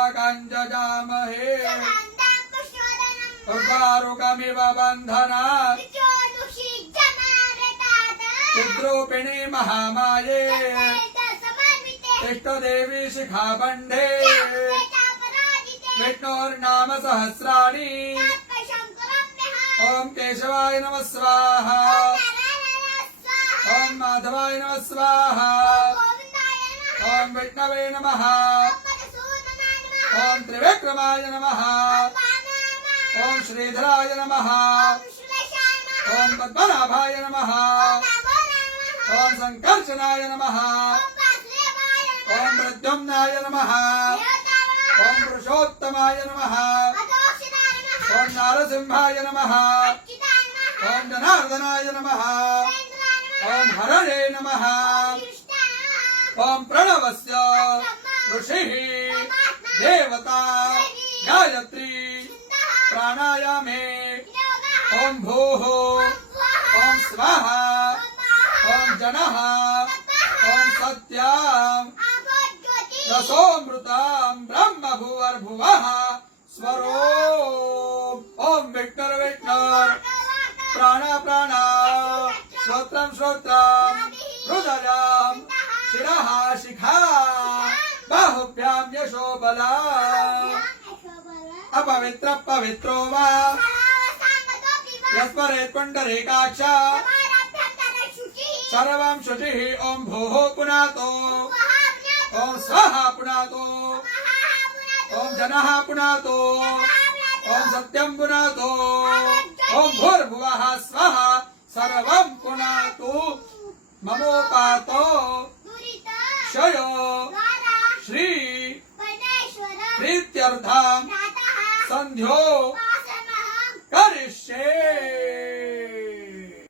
कर्मकाञ्जजामहे कारुकमिव बन्धनात् चिद्रूपिणे महामाये इष्टदेवी शिखाबण्डे विष्णोर्नाम सहस्राणि ॐ केशवाय नमः स्वाहा ॐ माधवाय नमः स्वाहा ॐ विष्णवे नमः ఓం త్రివిక్రమాయ నమ ఓం శ్రీధరాయ నమ ఓం పద్మనాభాయ నమ ఓం సంకర్షణాయ నమ ఓం ప్రద్యుమ్నాయ నమ ఓం పురుషోత్తమాయ నమ ఓం నారసింహాయ నమ ఓం జనార్దనాయ నమ ఓం హరణే నమ ఓం ప్రణవస్య ऋषि देवता गायत्री प्राणायामे ओम भू ओम स्वाहा ओम जन ओम सत्याम रसोमृता ब्रह्म भुवर्भुव स्वरो ओम विक्टर विक्टर प्राण प्राण श्रोत्र श्रोत्र हृदय शिरा शिखा बल अपवित्र पवित्रो वा यस्मरे पुण्डरीकाक्ष सर्वं शुचिः ॐ भोः पुनातो ॐ स्वः पुनातो ॐ जनः सत्यं पुनातो ॐ भूर्भुवः स्वः सर्वं पुनातु ममोपातो शयो श्री प्रीत्यर्थ संध्यो करिष्ये